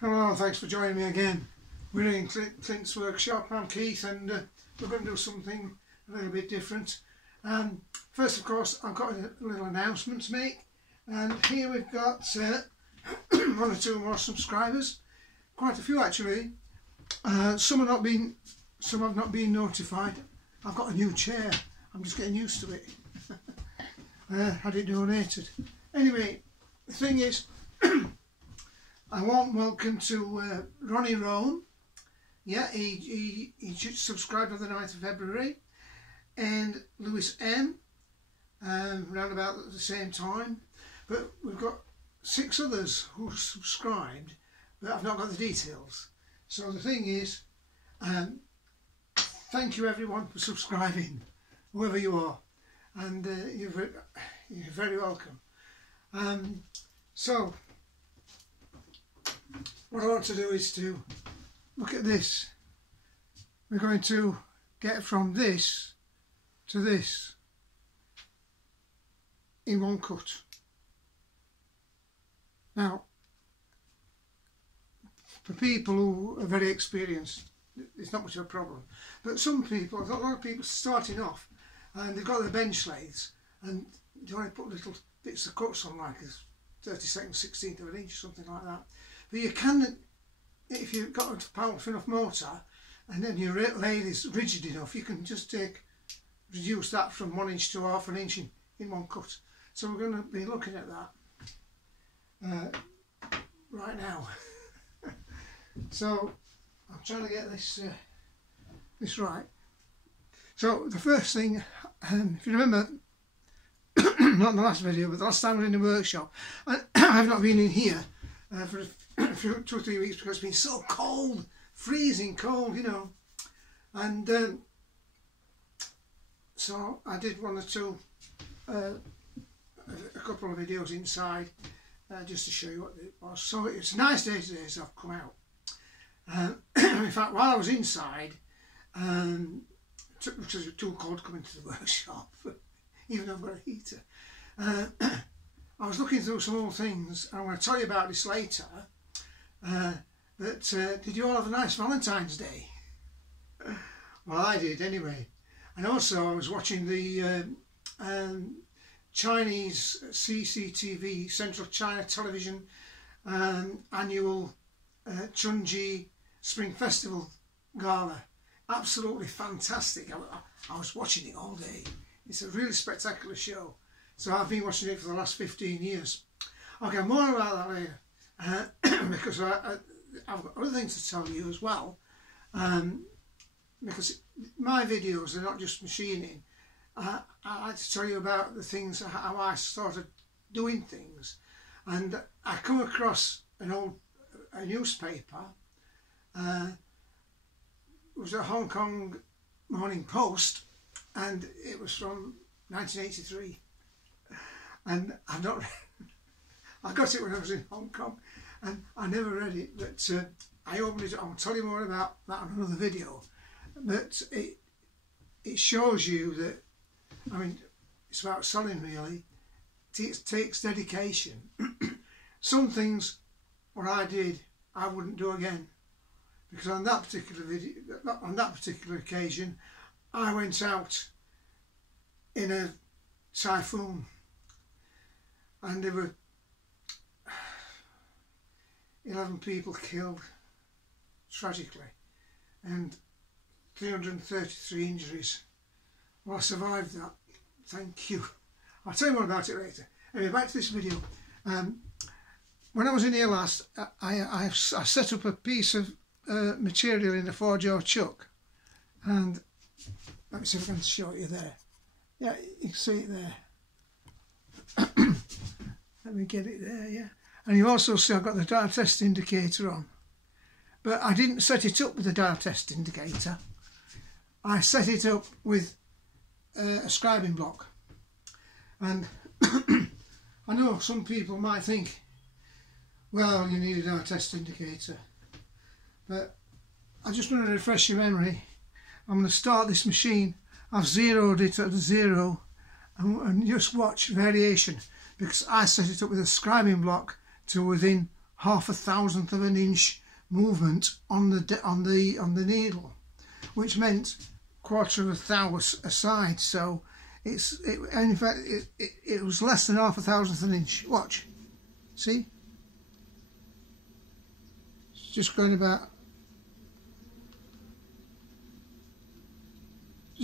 Hello, thanks for joining me again. We're in Clint's workshop. I'm Keith, and we're going to do something a little bit different. First, of course, I've got a little announcement to make, and here we've got one or two more subscribers, quite a few actually. Some have not been notified. I've got a new chair. I'm just getting used to it. Had it donated. Anyway, the thing is, I want welcome to Ronnie Roan. Yeah, he subscribed on the 9th of February, and Lewis M. Round about at the same time. But we've got 6 others who subscribed, but I've not got the details. So the thing is, thank you everyone for subscribing, whoever you are, and you're very welcome. So what I want to do is to look at this. We're going to get from this to this in one cut. Now, for people who are very experienced, it's not much of a problem. But some people, I've got a lot of people starting off, and they've got their bench lathes, and they only put little bits of cuts on, like a 32nd, 16th of an inch, something like that. But you can, if you've got a powerful enough motor, and then your lathe is rigid enough, you can just reduce that from 1 inch to half an inch in one cut. So we're going to be looking at that right now. So I'm trying to get this right. So the first thing, if you remember, not in the last video, but the last time we were in the workshop, I've not been in here for 2 or 3 weeks because it's been so cold, freezing cold, you know. And so I did one or two, a couple of videos inside, just to show you what it was. So it's a nice day today, so I've come out. In fact, while I was inside, which was too cold to come into the workshop, even though I've got a heater, I was looking through some old things. I'm going to tell you about this later. Did you all have a nice Valentine's Day? Well, I did anyway. And also I was watching the Chinese CCTV, Central China Television, annual Chunji Spring Festival Gala. Absolutely fantastic. I was watching it all day. It's a really spectacular show. So I've been watching it for the last 15 years. Okay, more about that later, because I've got other things to tell you as well. Because my videos are not just machining. I like to tell you about the things, how I started doing things. And I come across a newspaper. It was a Hong Kong Morning Post, and it was from 1983. And I got it when I was in Hong Kong, and I never read it, but I opened it. I'll tell you more about that in another video. But it shows you that, I mean, it's about selling really. It takes dedication. Some things, what I did, I wouldn't do again, because on that particular video, on that particular occasion, I went out in a typhoon, and there were 11 people killed tragically, and 333 injuries. Well, I survived that. Thank you. I'll tell you more about it later. Anyway, back to this video. When I was in here last, I set up a piece of material in a 4-jaw chuck, and let me see if I can show you there. Yeah, you can see it there. Let me get it there, yeah. And you also see I've got the dial test indicator on, but I didn't set it up with the dial test indicator. I set it up with a scribing block. And I know some people might think, well, you need a dial test indicator, but I just want to refresh your memory. I'm going to start this machine. I've zeroed it at 0, and just watch variation, because I set it up with a scribing block to within 1/1000th of an inch movement on the needle, which meant 1/4 of a thou a side. So in fact it was less than 1/1000th of an inch. Watch, see, it's just going about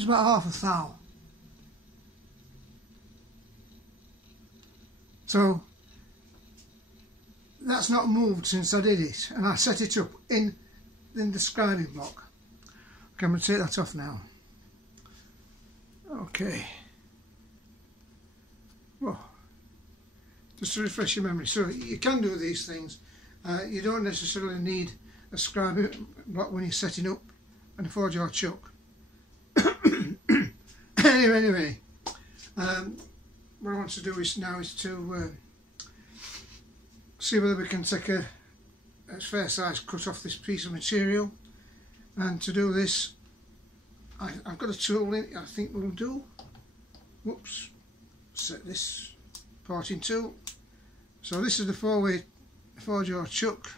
half a thou. So that's not moved since I did it, and I set it up in the scribing block. Okay, I'm going to take that off now. Okay. Well, just to refresh your memory, so you can do these things. You don't necessarily need a scribing block when you're setting up and a 4-jaw chuck. Anyway, what I want to do is to see whether we can take a fair size cut off this piece of material, and to do this I've got a tool in I think will do. Whoops, set this parting tool. So this is the 4-jaw chuck,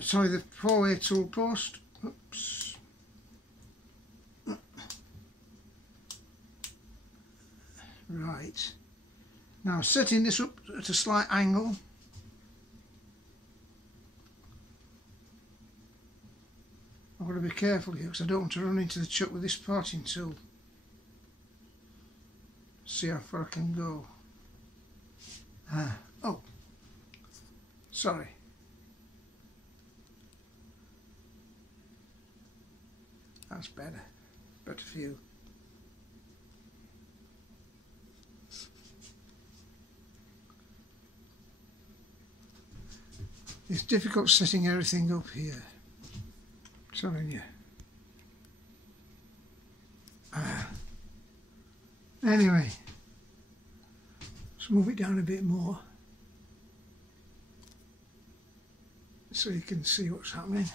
sorry, the 4-way tool post. Oops. Right, now setting this up at a slight angle. I've got to be careful here because I don't want to run into the chuck with this parting tool. See how far I can go. Oh, sorry. That's better for you. It's difficult setting everything up here, I'm telling you. Anyway, let's move it down a bit more so you can see what's happening.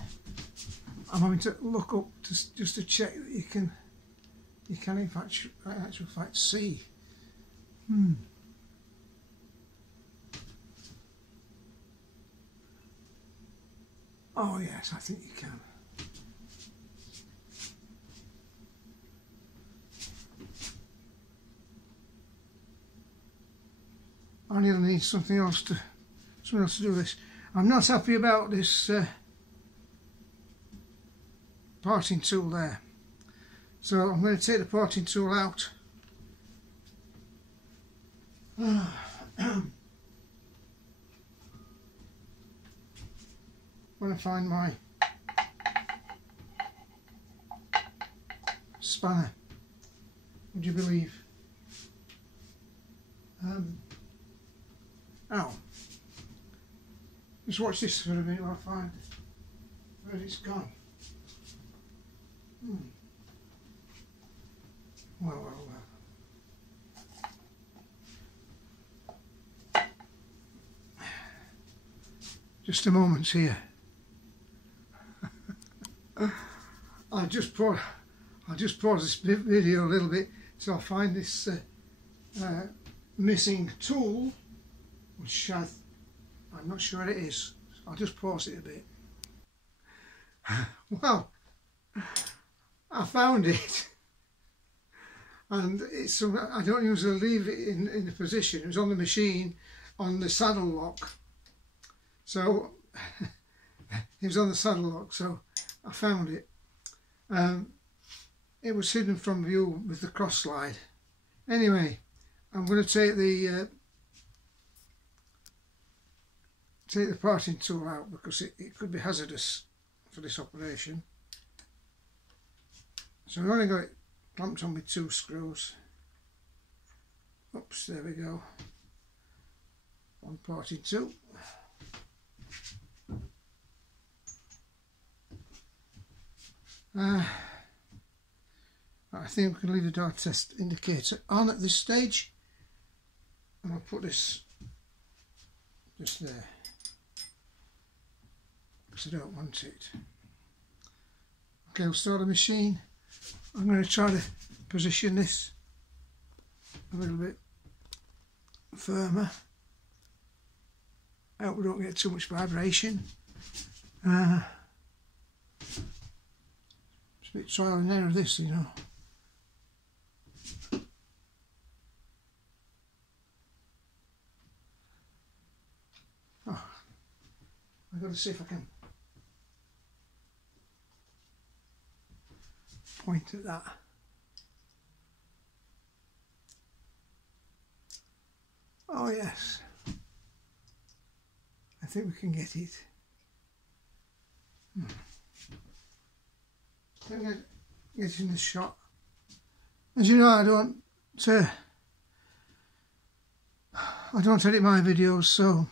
I'm having to look up just to check that you can in actual fact see. Oh yes, I think you can. I need something else to do this. I'm not happy about this parting tool there, so I'm going to take the parting tool out. When I find my spanner, would you believe? Ow. Just watch this for a minute while I find where it's gone. Well. Just a moment here. I'll just pause this video a little bit so I'll find this missing tool, which I'm not sure it is. I'll just pause it a bit. Well, I found it, and it's I don't usually leave it in the position. It was on the machine on the saddle lock, so it was on the saddle lock, so I found it. It was hidden from view with the cross slide. Anyway, I'm going to take the parting tool out because it could be hazardous for this operation. So I've only got it clamped on with 2 screws. Oops, there we go. 1 parting tool. I think we can leave the dart test indicator on at this stage, and I'll put this just there because I don't want it. Okay, we'll start the machine. I'm going to try to position this a little bit firmer, I hope we don't get too much vibration. It's a bit trial and error this, you know. Oh, I've got to see if I can point at that. Oh yes, I think we can get it. Let me get in the shot. As you know, I don't edit my videos, so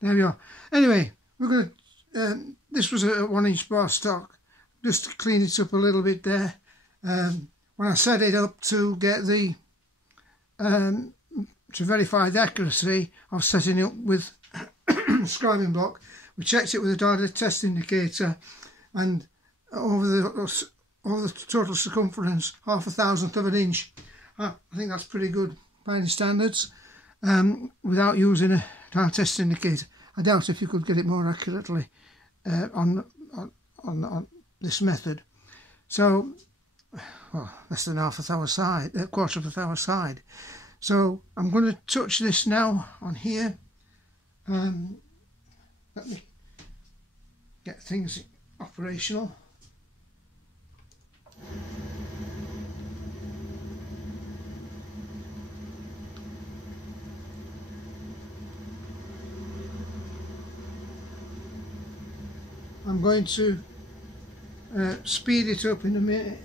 there we are. Anyway, we're going to. This was a 1-inch bar stock. Just to clean it up a little bit there. When I set it up to get the to verify the accuracy of setting it up with scribing block, we checked it with a diode test indicator, and over the total circumference, 1/1000th of an inch. I think that's pretty good by any standards, without using a diode test indicator. I doubt if you could get it more accurately on this method. So, well, less than half a side, a quarter of a hour side. So I'm going to touch this now on here. Let me get things operational. I'm going to speed it up in a minute.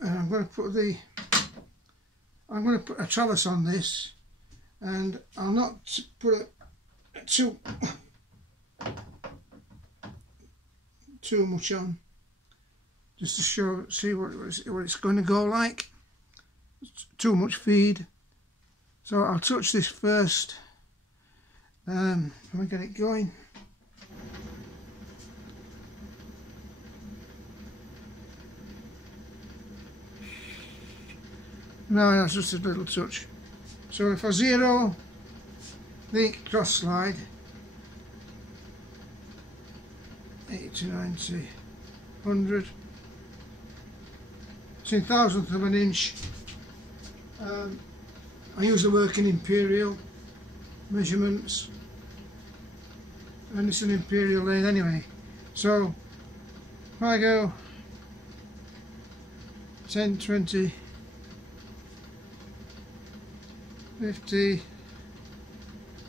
And I'm going to put a trellis on this, and I'll not put too much on, just to see what it's going to go like. It's too much feed, so I'll touch this first. Let me get it going. No, that's just a little touch. So if I zero the cross slide, 80 to 90, 100, it's in thousandth of an inch. I use the working imperial measurements, and it's an imperial lathe anyway. So if I go 10, 20, 50,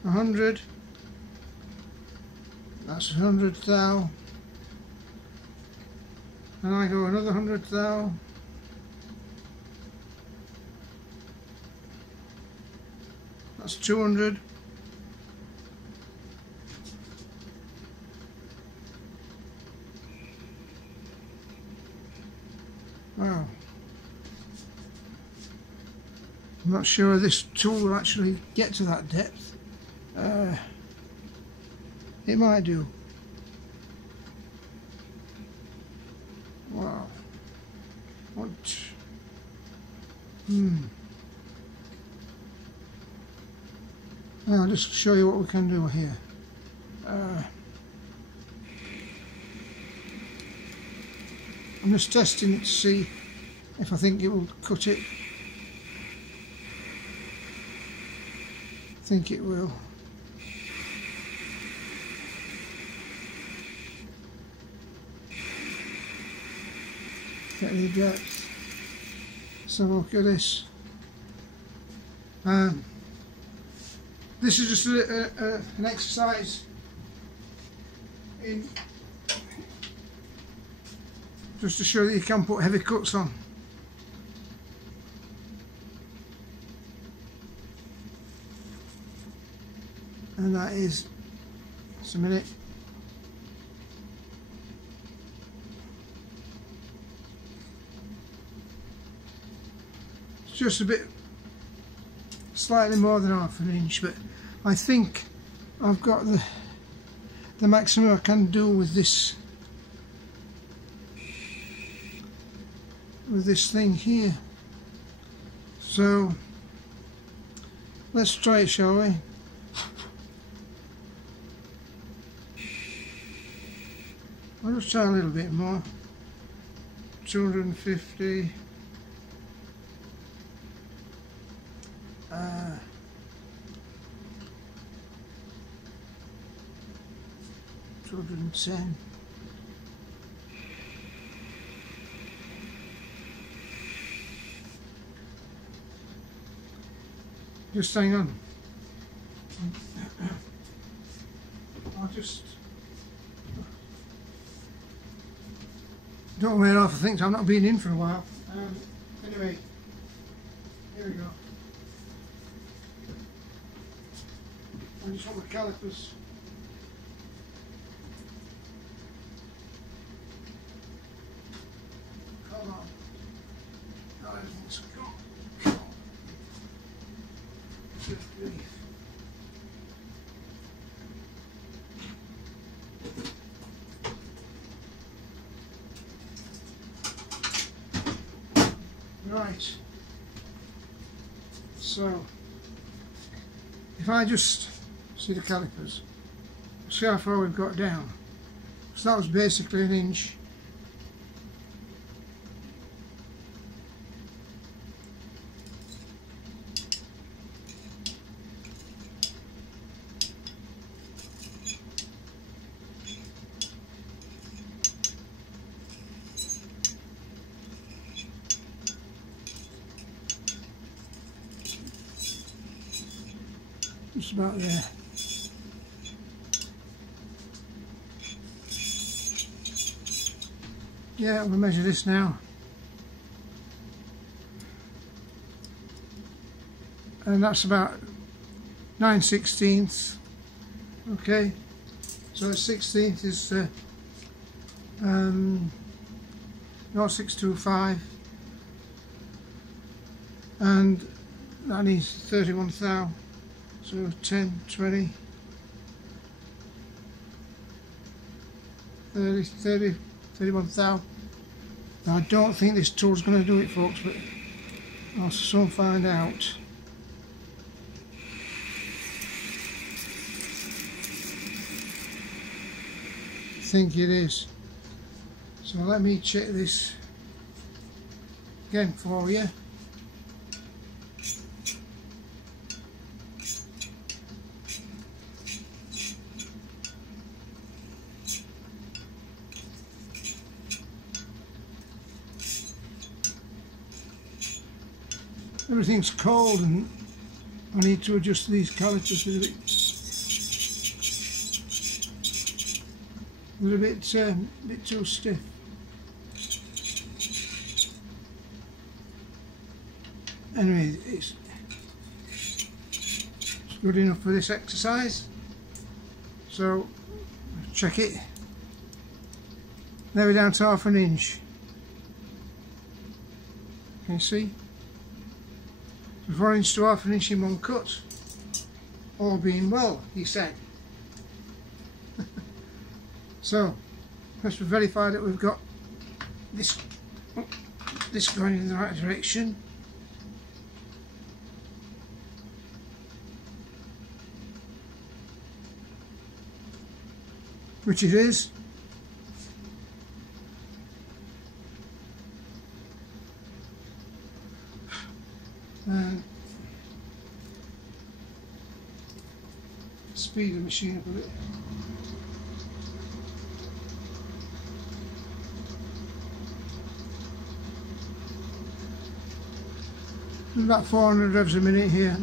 100, that's 100 thou, and I go another 100 thou, that's 200, wow. I'm not sure this tool will actually get to that depth. It might do. Wow. What? I'll just show you what we can do here. I'm just testing it to see if I think it will cut it. I think it will. Get the depth. Let's have a look at this. This is just an exercise in just to show that you can put heavy cuts on. And that is, just a minute. It's just a bit, slightly more than half an inch, but I think I've got the maximum I can do with this thing here. So let's try it, shall we? I'll just try a little bit more. 250. 210. Just hang on. I'll just don't wear off. I think I've not been in for a while. Anyway, here we go. I just want the calipers. Come on. Oh, everything's gone. Come on. Good grief. Right. So, if I just see the calipers, see how far we've got down. So that was basically 1 inch. Just about there. Yeah, we'll measure this now. And that's about 9/16. Okay, so a 16th is 0.625, and that needs 31 thou. So 10, 20, 30, 30, 31 thou. Now I don't think this tool's going to do it, folks, but I'll soon find out. I think it is. So let me check this again for you. Everything's cold and I need to adjust these calipers a little bit too stiff. Anyway, it's good enough for this exercise. So check it. Now we're down to 1/2 inch. Can you see? 4 inch to 1/2 inch in one cut. All being well, he said. So let's verify that we've got this going in the right direction. Which it is. Speed the machine up a bit. About 400 revs a minute here.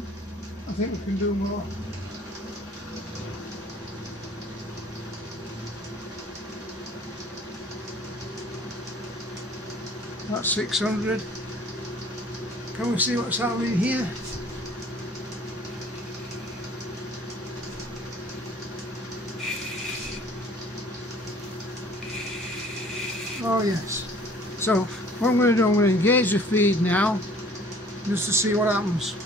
I think we can do more. That's 600. Can we see what's happening here? Oh yes. So what I'm going to do, I'm going to engage the feed now just to see what happens.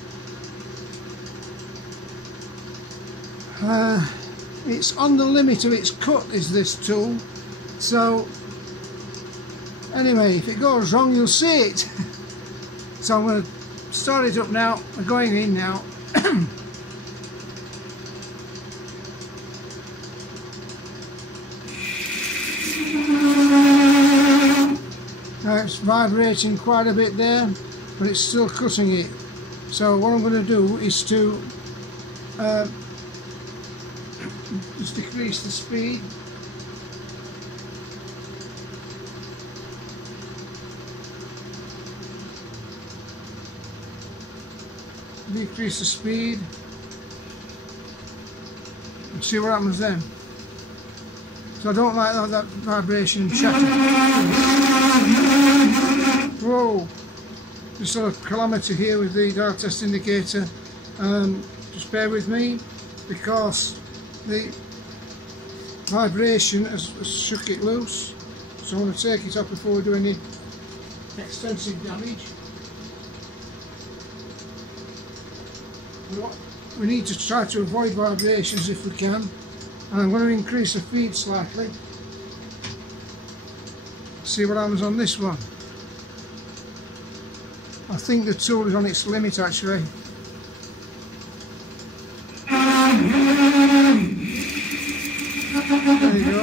It's on the limit of its cut, is this tool. So anyway, if it goes wrong you'll see it. So I'm going to start it up now. We're going in now. Now it's vibrating quite a bit there, but it's still cutting it. So what I'm going to do is to just decrease the speed. Decrease the speed and see what happens then. So I don't like that vibration and chatter. Whoa! Just a kilometre here with the dial test indicator. Just bear with me because the vibration has shook it loose. So I want to take it off before we do any extensive damage. We need to try to avoid vibrations if we can, and I'm going to increase the feed slightly. See what happens on this one. I think the tool is on its limit actually. There you go.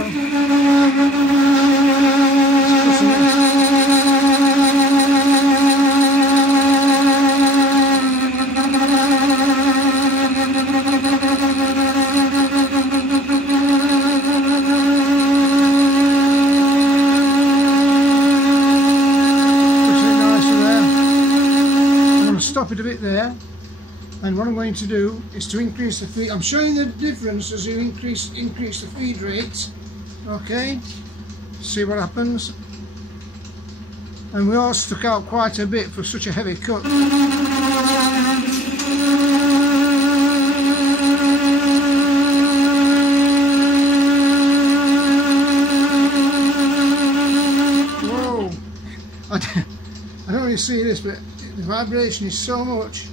Stop it a bit there, and what I'm going to do is to increase the feed. I'm showing the difference as you increase the feed rate. Okay, see what happens. And we all stuck out quite a bit for such a heavy cut. Whoa! I don't really see this, but the vibration is so much,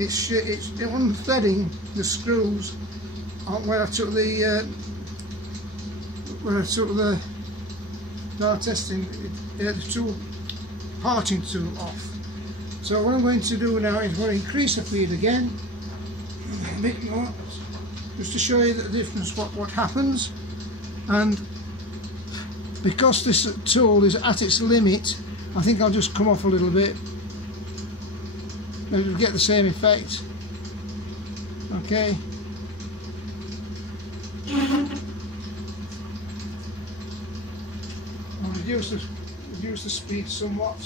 it's unthreading the screws where I took the dial testing the tool, parting tool off. So what I'm going to do now is we'll increase the feed again a bit more, just to show you the difference, what happens. And because this tool is at its limit, I think I'll just come off a little bit. It'll get the same effect. Okay. I'll reduce the speed somewhat.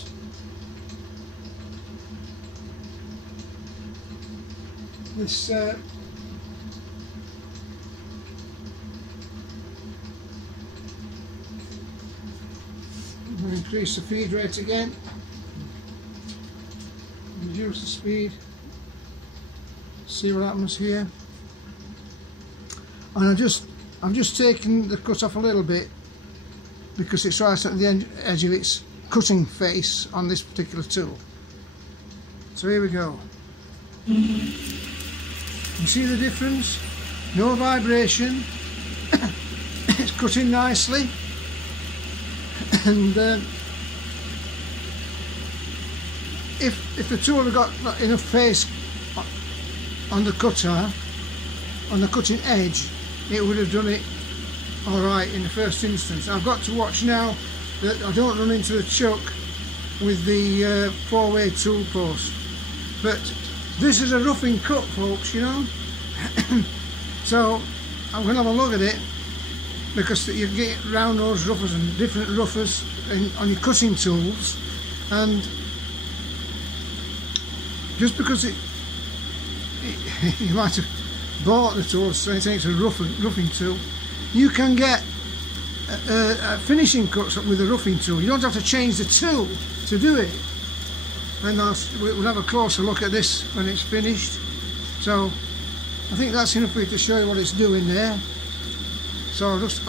This I'm going to increase the feed rate again. Reduce the speed, see what happens here. And I'm just taking the cut off a little bit because it's right at the edge of its cutting face on this particular tool. So here we go. You see the difference? No vibration. It's cutting nicely, and if the tool had got enough face on the cutter, on the cutting edge, it would have done it alright in the first instance. I've got to watch now that I don't run into the chuck with the four-way tool post. But this is a roughing cut, folks, you know. So I'm going to have a look at it, because you get round those roughers and different roughers on your cutting tools, and just because you might have bought the tool so it takes a roughing tool, you can get finishing cuts with a roughing tool. You don't have to change the tool to do it. And we'll have a closer look at this when it's finished. So I think that's enough for you to show you what it's doing there. So I'll just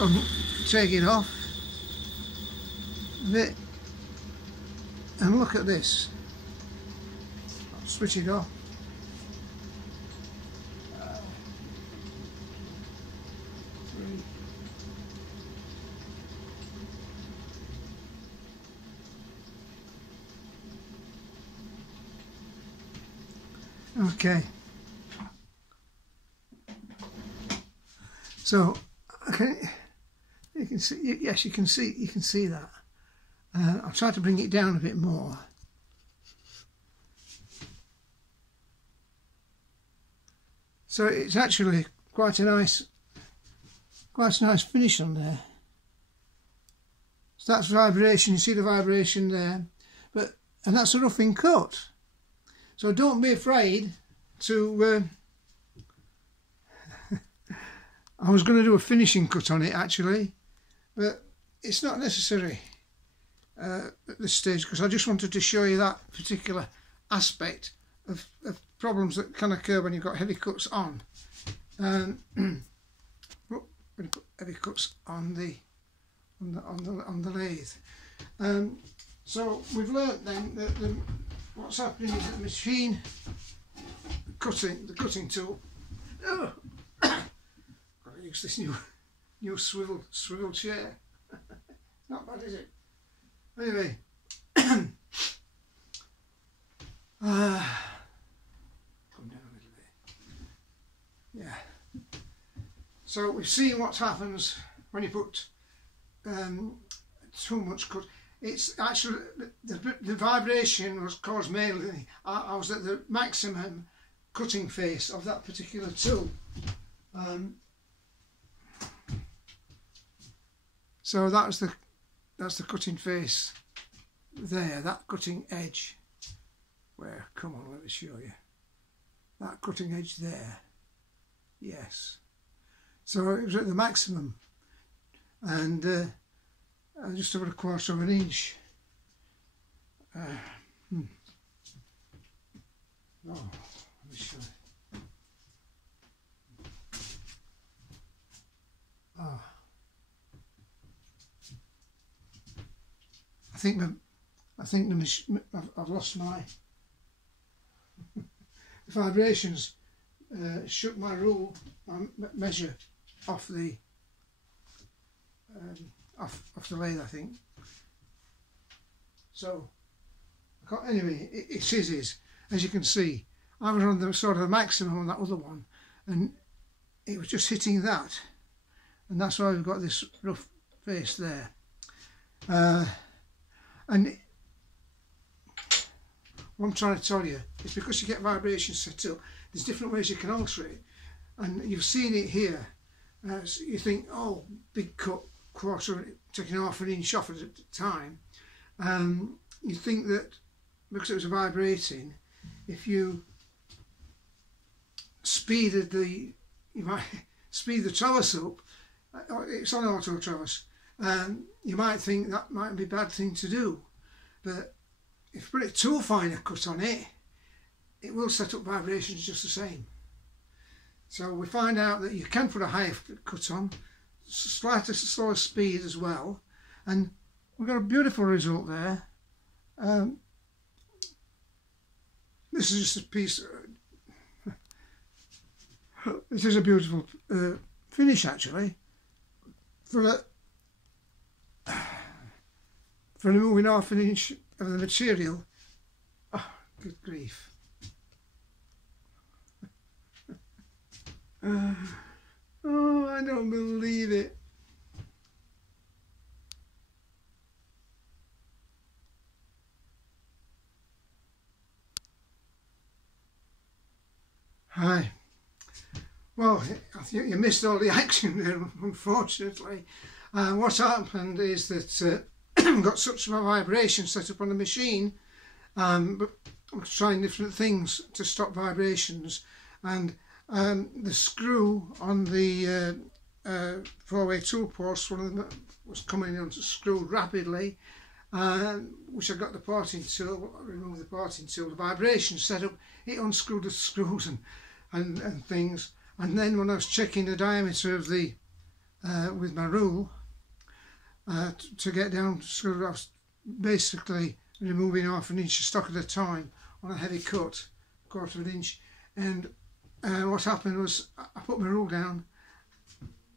take it off a bit and look at this. I'll switch it off. Okay. So you can see, yes, you can see that. I'll try to bring it down a bit more. So it's actually quite a nice finish on there. So that's vibration. You see the vibration there, and that's a roughing cut. So don't be afraid to. I was going to do a finishing cut on it actually, but it's not necessary at this stage, because I just wanted to show you that particular aspect of problems that can occur when you've got heavy cuts on. When you put heavy cuts on the lathe. So we've learnt then that what's happening is that the machine, the cutting tool. Oh, gotta use this new swivel chair. Not bad, is it? Anyway. Come down a little bit. Yeah. So we've seen what happens when you put too much cut. It's actually the vibration was caused mainly. I was at the maximum cutting face of that particular tool. So that's the cutting face there. That cutting edge. Where? Come on, let me show you. That cutting edge there. Yes. So it was at the maximum, and just over 1/4 of an inch. Oh, let me show you. Oh. I think the machine. I've lost my vibrations. Shook my rule, my measure off the off the lathe, I think. So anyway, it is as you can see. I was on the sort of the maximum on that other one, and it was just hitting that, and that's why we've got this rough face there. And what I'm trying to tell you is, because you get vibrations set up, there's different ways you can alter it, and you've seen it here. So you think, oh, big cut, taking 1/2 inch off at a time. You think that because it was vibrating, if you you might speed the trellis up. It's on auto trellis. You might think that might be a bad thing to do, but if you put a too fine a cut on it, it will set up vibrations just the same. So we find out that you can put a higher cut on, slightly slower speed as well, and we've got a beautiful result there. This is just a piece. This is a beautiful finish actually for removing 1/2 inch of the material. Oh, good grief. Oh, I don't believe it. Hi. Well, I think you missed all the action there, unfortunately. What happened is that we've got such a vibration set up on the machine, but we're trying different things to stop vibrations, and the screw on the 4-way tool post, one of them was coming unscrewed rapidly, which I got the parting tool, removed the parting tool, the vibration set up, it unscrewed the screws and things, and then when I was checking the diameter of the with my rule to get down to screw, I was basically removing 1/2 inch of stock at a time on a heavy cut, 1/4 of an inch, and what happened was I put my rule down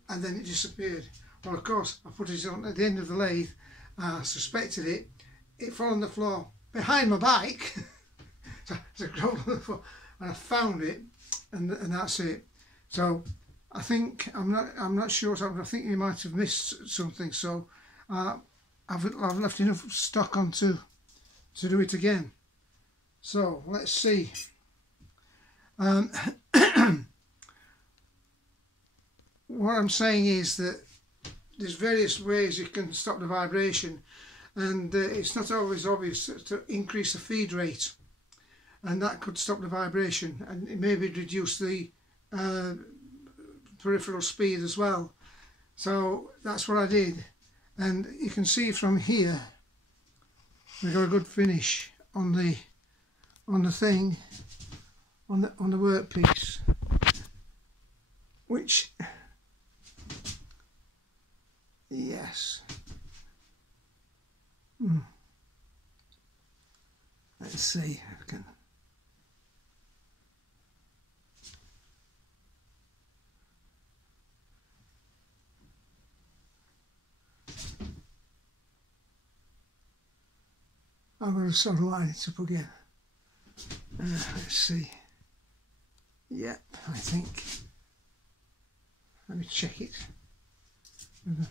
and then it disappeared. Well, of course, I put it on at the end of the lathe. I suspected it fell on the floor behind my bike. So I rolled on the floor. and I found it, and that's it. So I think I'm not sure. I think you might have missed something. So I've left enough stock on to do it again. So let's see. What I'm saying is that there's various ways you can stop the vibration, and it's not always obvious to increase the feed rate, and that could stop the vibration and maybe reduce the peripheral speed as well. So that's what I did, and you can see from here we got a good finish on the thing, on the workpiece, which, yes, let's see if I can. I'm going to sort of line it up again. Let's see. Yep, I think. Let me check it with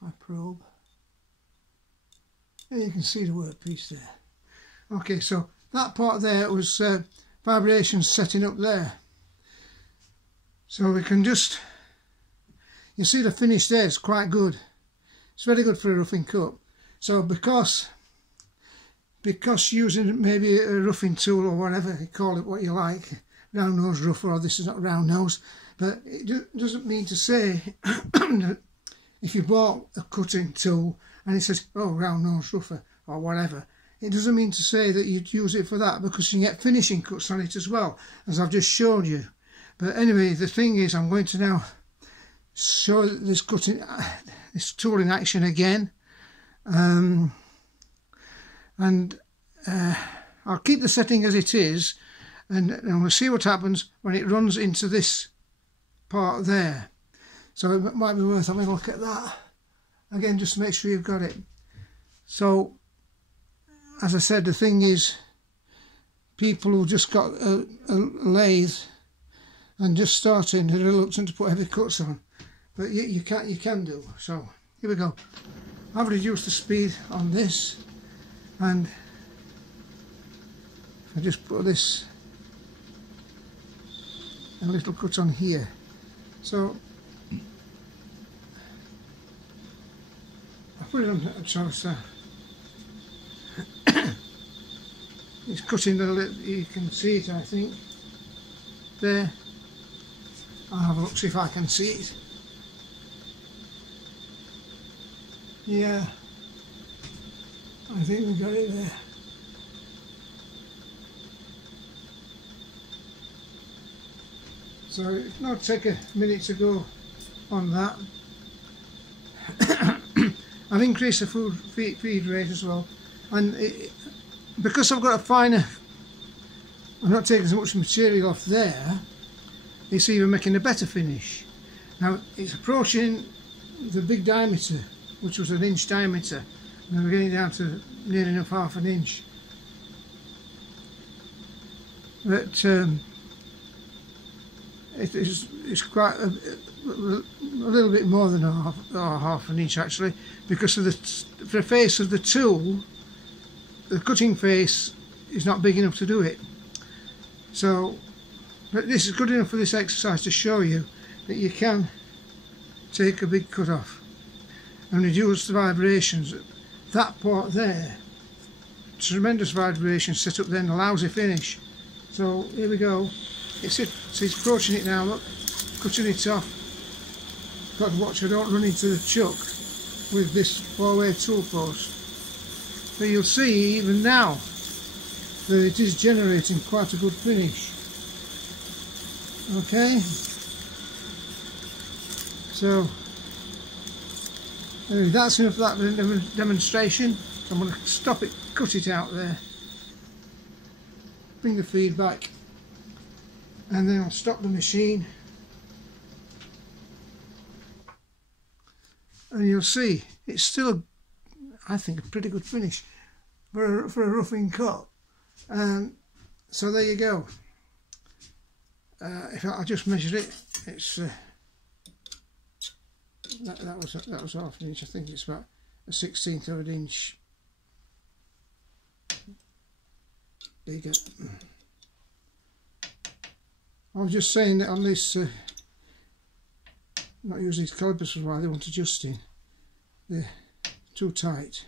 my probe. There you can see the workpiece there. Okay, so that part there was vibrations setting up there. So we can just, you see the finish there is quite good. It's very good for a roughing cut. So because using maybe a roughing tool or whatever, you call it what you like, round nose rougher, or this is not round nose, but it doesn't mean to say that if you bought a cutting tool and it says, oh, round nose rougher or whatever, it doesn't mean to say that you'd use it for that, because you can get finishing cuts on it as well, as I've just showed you. But anyway, the thing is, I'm going to now show this tool in action again. I'll keep the setting as it is, and we'll see what happens when it runs into this part there. So it might be worth having a look at that again, just to make sure you've got it. So as I said, the thing is, people who just got a lathe and just starting are reluctant to put heavy cuts on, but you can do. So here we go. I've reduced the speed on this, and if I just put this, a little cut on here. So I put it on so it's cutting a little, you can see it, I think. There. I'll have a look, see if I can see it. Yeah, I think we got it there. So it'll not take a minute to go on that. I've increased the feed rate as well, and because I've got a finer, I'm not taking so much material off there, it's even making a better finish. Now it's approaching the big diameter, which was an inch diameter, and we're getting down to nearly enough half an inch. But it's quite a little bit more than half an inch actually, because of the face of the tool. The cutting face is not big enough to do it. So, but this is good enough for this exercise to show you that you can take a big cut off and reduce the vibrations. That part there, tremendous vibration set up then, a lousy finish. So here we go. It's approaching it now, look, cutting it off. Got to watch I don't run into the chuck with this 4-way tool post. But you'll see even now that it is generating quite a good finish. Okay, so anyway, that's enough of that demonstration. So I'm going to stop it, cut it out there, bring the feed back, and then I'll stop the machine, and you'll see it's still, I think, a pretty good finish for a roughing cut. And So there you go. If I just measure it, it's that was half an inch. I think it's about a 1/16 of an inch bigger. I was just saying that on this, not using these calipers for why they want adjusting. They're too tight.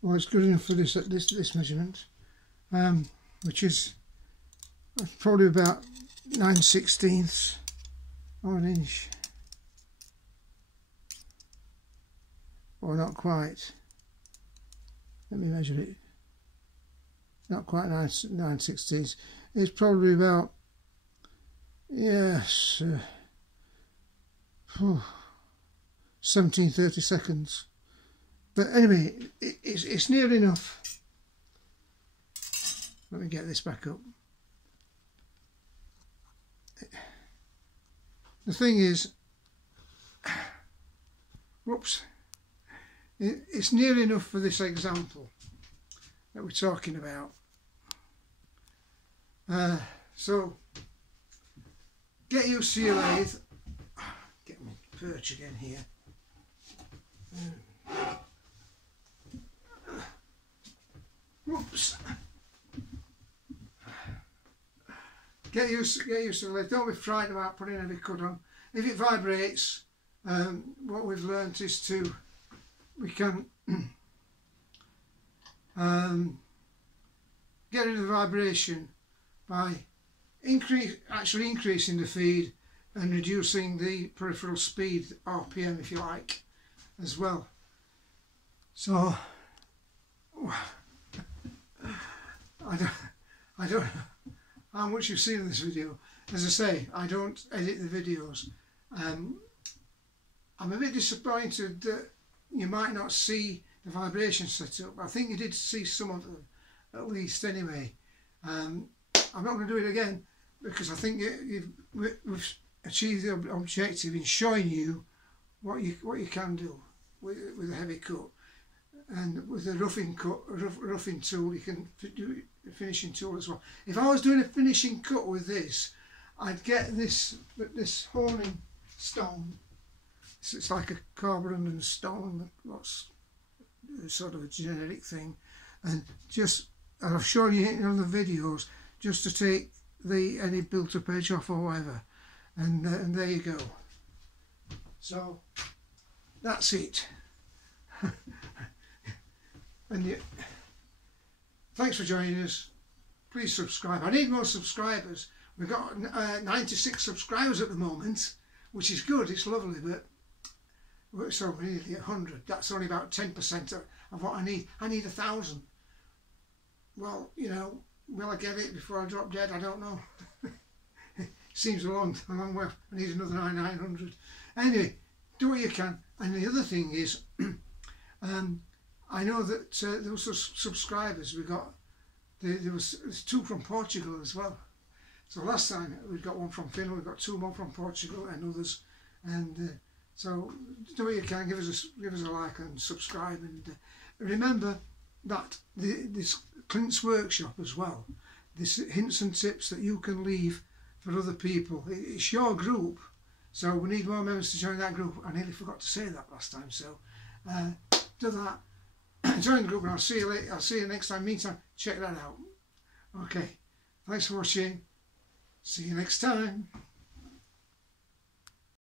Well, it's good enough for this measurement, which is probably about 9/16 of an inch, or not quite. Let me measure it. Not quite 9/16. It's probably about, yes, 17-30 seconds. But anyway, it's near enough. Let me get this back up. The thing is, whoops, it's near enough for this example that we're talking about. So, get used to your lathe. Get my perch again here. Whoops. Get used to the lathe. Don't be frightened about putting any cut on. If it vibrates, what we've learnt is we can get rid of the vibration by actually increasing the feed and reducing the peripheral speed, RPM if you like, as well. So I don't know how much you've seen in this video. As I say, I don't edit the videos. I'm a bit disappointed that you might not see the vibration set up. I think you did see some of them, at least anyway. I'm not going to do it again because I think we've achieved the objective in showing you what you can do with a heavy cut. And with a roughing tool, you can do a finishing tool as well. If I was doing a finishing cut with this, I'd get this honing stone. It's like a carbon and stone, what's sort of a generic thing, and I've shown you in other videos, just to take any built-up edge off or whatever, and there you go. So that's it. And thanks for joining us. Please subscribe. I need more subscribers. We've got 96 subscribers at the moment, which is good. It's lovely, but so we're nearly at 100. That's only about 10% of what I need. I need 1,000. Well, you know, will I get it before I drop dead? I don't know. Seems a long way. I need another 900. Anyway, do what you can. And the other thing is, I know that there was subscribers. We got there's 2 from Portugal as well. So last time we got 1 from Finland. We got 2 more from Portugal and others. And so do what you can. Give us a like and subscribe. And remember that this Clint's Workshop as well. This hints and tips that you can leave for other people. It's your group, so we need more members to join that group. I nearly forgot to say that last time. So do that. Join the group, and I'll see you later. I'll see you next time. Meantime, check that out. Okay, thanks for watching. See you next time.